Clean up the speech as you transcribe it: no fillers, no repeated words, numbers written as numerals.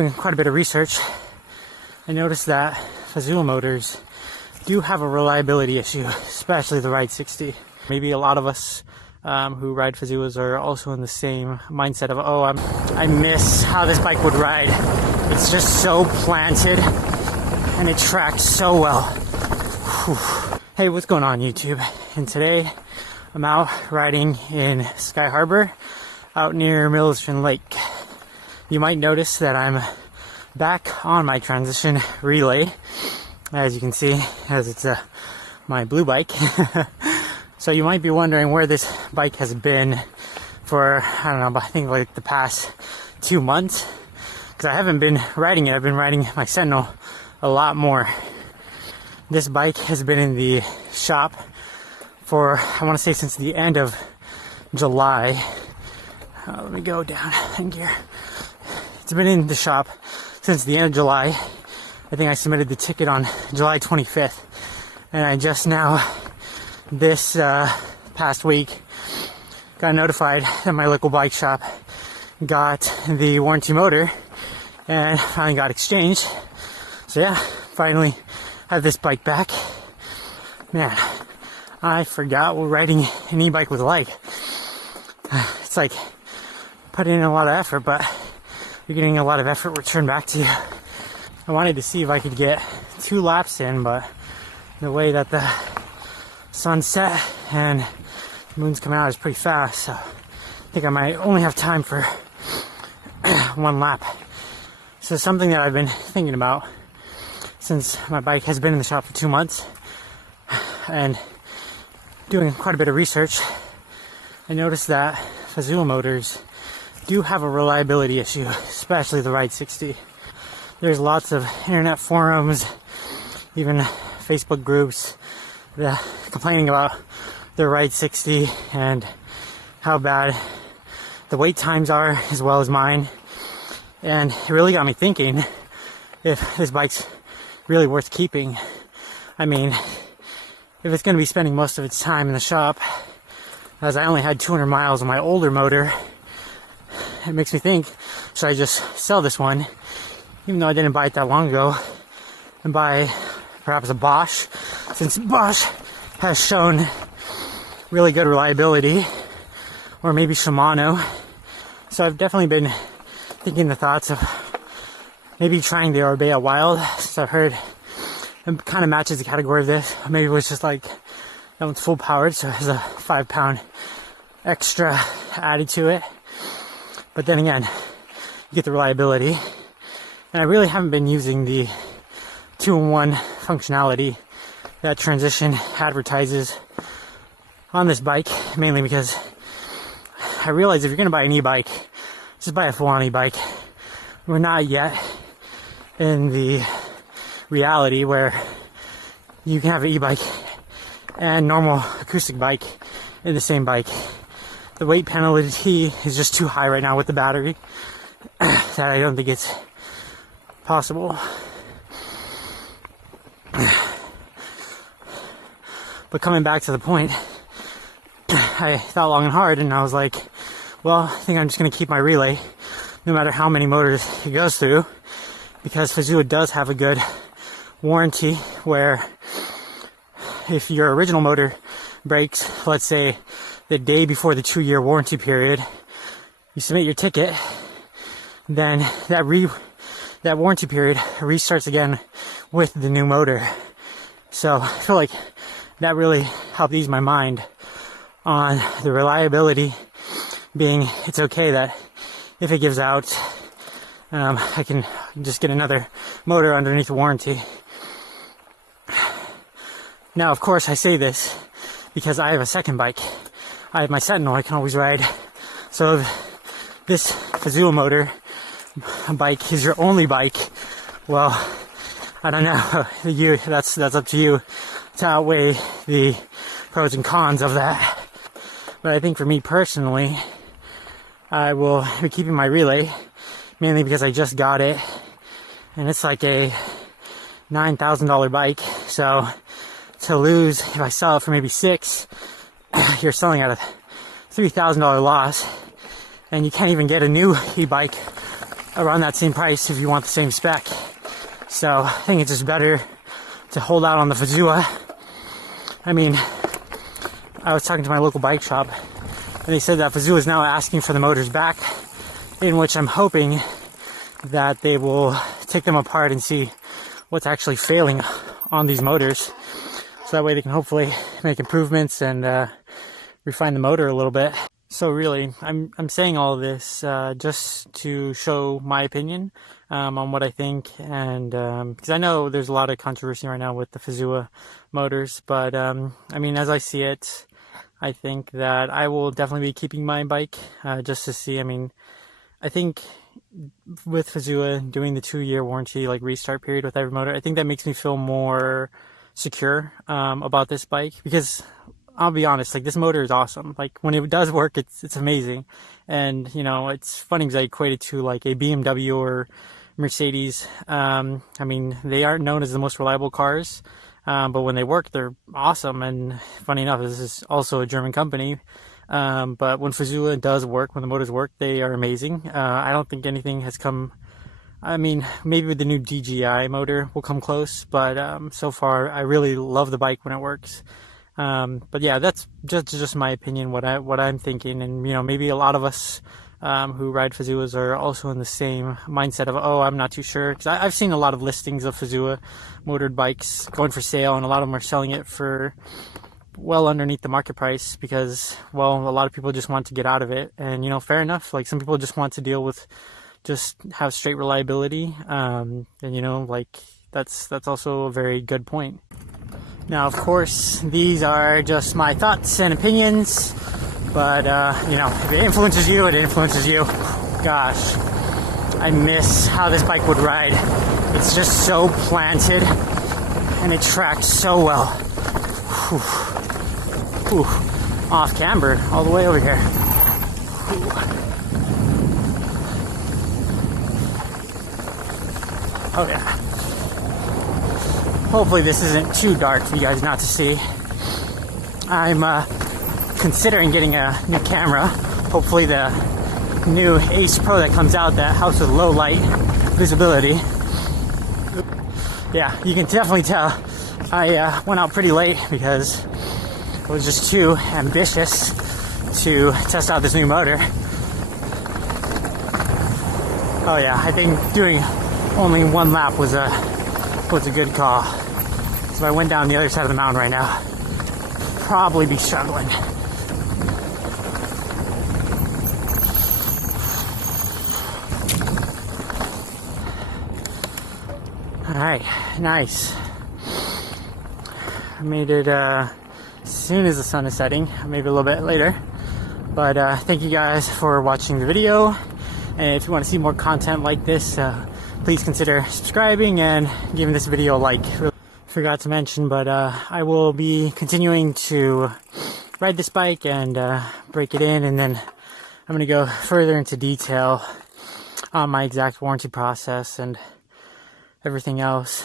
Doing quite a bit of research, I noticed that Fazua motors do have a reliability issue, especially the Ride 60. Maybe a lot of us who ride Fazuas are also in the same mindset of, oh, I miss how this bike would ride. It's just so planted and it tracks so well. Whew. Hey, what's going on YouTube? And today I'm out riding in Sky Harbor out near Millerton Lake. You might notice that I'm back on my transition relay, as you can see, as it's my blue bike. So you might be wondering where this bike has been for, I don't know, I think like the past 2 months, because I haven't been riding it. I've been riding my Sentinel a lot more. This bike has been in the shop for, I want to say, since the end of July. Let me go down in gear. It's been in the shop since the end of July. I think I submitted the ticket on July 25th. And I just now, this past week, got notified that my local bike shop got the warranty motor and finally got exchanged. So yeah, finally have this bike back. Man, I forgot what riding an e-bike was like. It's like putting in a lot of effort, but you're getting a lot of effort returned back to you. I wanted to see if I could get 2 laps in, but the way that the sun set and the moon's coming out is pretty fast, so I think I might only have time for 1 lap. So something that I've been thinking about since my bike has been in the shop for 2 months and doing quite a bit of research, I noticed that Fazua motors do have a reliability issue, especially the Ride 60. There's lots of internet forums, even Facebook groups complaining about their Ride 60 and how bad the wait times are, as well as mine. And it really got me thinking if this bike's really worth keeping. I mean, if it's going to be spending most of its time in the shop, as I only had 200 miles on my older motor, it makes me think, should I just sell this one, even though I didn't buy it that long ago, and buy perhaps a Bosch, since Bosch has shown really good reliability, or maybe Shimano. So I've definitely been thinking the thoughts of maybe trying the Orbea Wild, since I've heard it kind of matches the category of this. Maybe it was just like, that one's full powered, so it has a 5-pound extra added to it. But then again, you get the reliability. And I really haven't been using the 2-in-1 functionality that Transition advertises on this bike, mainly because I realize if you're going to buy an e-bike, just buy a full-on e-bike. We're not yet in the reality where you can have an e-bike and normal acoustic bike in the same bike. The weight penalty is just too high right now with the battery that I don't think it's possible. But coming back to the point, I thought long and hard, and I was like, well, I think I'm just going to keep my relay no matter how many motors it goes through, because Fazua does have a good warranty where if your original motor breaks, let's say the day before the 2-year warranty period, you submit your ticket, then that warranty period restarts again with the new motor. So I feel like that really helped ease my mind on the reliability, being it's okay that if it gives out, I can just get another motor underneath the warranty. Now, of course, I say this because I have a second bike. I have my Sentinel I can always ride. So if this Fazua motor bike is your only bike, well, I don't know. That's up to you to outweigh the pros and cons of that. But I think for me personally, I will be keeping my relay, mainly because I just got it, and it's like a $9,000 bike. So to lose, if I sell it for maybe $6,000, you're selling at a $3,000 loss, and you can't even get a new e-bike around that same price if you want the same spec. So I think it's just better to hold out on the Fazua. I mean, I was talking to my local bike shop, and they said that Fazua is now asking for the motors back, in which I'm hoping that they will take them apart and see what's actually failing on these motors. So that way they can hopefully make improvements and refine the motor a little bit. So really, I'm saying all of this just to show my opinion on what I think, and because I know there's a lot of controversy right now with the Fazua motors, but I mean, as I see it, I think that I will definitely be keeping my bike just to see. I mean, I think with Fazua doing the 2-year warranty, like restart period with every motor, I think that makes me feel more secure about this bike, because I'll be honest, like, this motor is awesome. Like, when it does work, it's amazing. And, you know, it's funny because I equate it to like a BMW or Mercedes. I mean, they aren't known as the most reliable cars, but when they work, they're awesome. And funny enough, this is also a German company. But when Fazua does work, when the motors work, they are amazing. I don't think anything has come. I mean, maybe with the new DGI motor will come close, but so far I really love the bike when it works. But yeah, that's just my opinion, what I'm thinking, and you know, maybe a lot of us who ride Fazuas are also in the same mindset of, oh, I'm not too sure, because I've seen a lot of listings of Fazua motored bikes going for sale, and a lot of them are selling it for well underneath the market price, because, well, a lot of people just want to get out of it, and you know, fair enough. Like, some people just want to deal with just have straight reliability, and you know, like, that's also a very good point. Now, of course, these are just my thoughts and opinions, but you know, if it influences you, it influences you. Gosh, I miss how this bike would ride. It's just so planted, and it tracks so well. Whew. Whew. Off camber all the way over here. Whew. Oh yeah. Hopefully this isn't too dark for you guys not to see. I'm considering getting a new camera. Hopefully the new Ace Pro that comes out that helps with low light visibility. Yeah, you can definitely tell I went out pretty late because I was just too ambitious to test out this new motor. Oh yeah, I think doing only one lap was a good call. So if I went down the other side of the mountain right now, probably be struggling. Alright, nice. I made it as soon as the sun is setting, maybe a little bit later. But thank you guys for watching the video. And if you want to see more content like this, please consider subscribing and giving this video a like. Forgot to mention, but I will be continuing to ride this bike and break it in, and then I'm going to go further into detail on my exact warranty process and everything else.